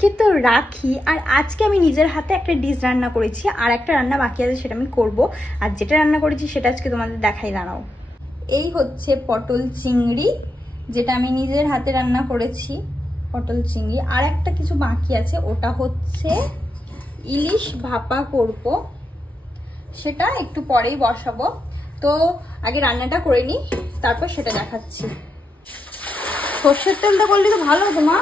আজকে তো রাখি, আর আজকে আমি নিজের হাতে একটা ডিশ রান্না করেছি, আর একটা রান্না বাকি আছে সেটা আমি করব। আর যেটা রান্না করেছি সেটা আজকে তোমাদের দেখাই, দাঁড়াও। এই হচ্ছে পটল চিংড়ি, যেটা আমি নিজের হাতে রান্না করেছি, পটল চিংড়ি। আর একটা কিছু বাকি আছে, ওটা হচ্ছে ইলিশ ভাপা করব, সেটা একটু পরেই বসাবো। তো আগে রান্নাটা করে নিই, তারপর সেটা দেখাচ্ছি। সর্ষের তেলটা করলে তো ভালো হতো মা।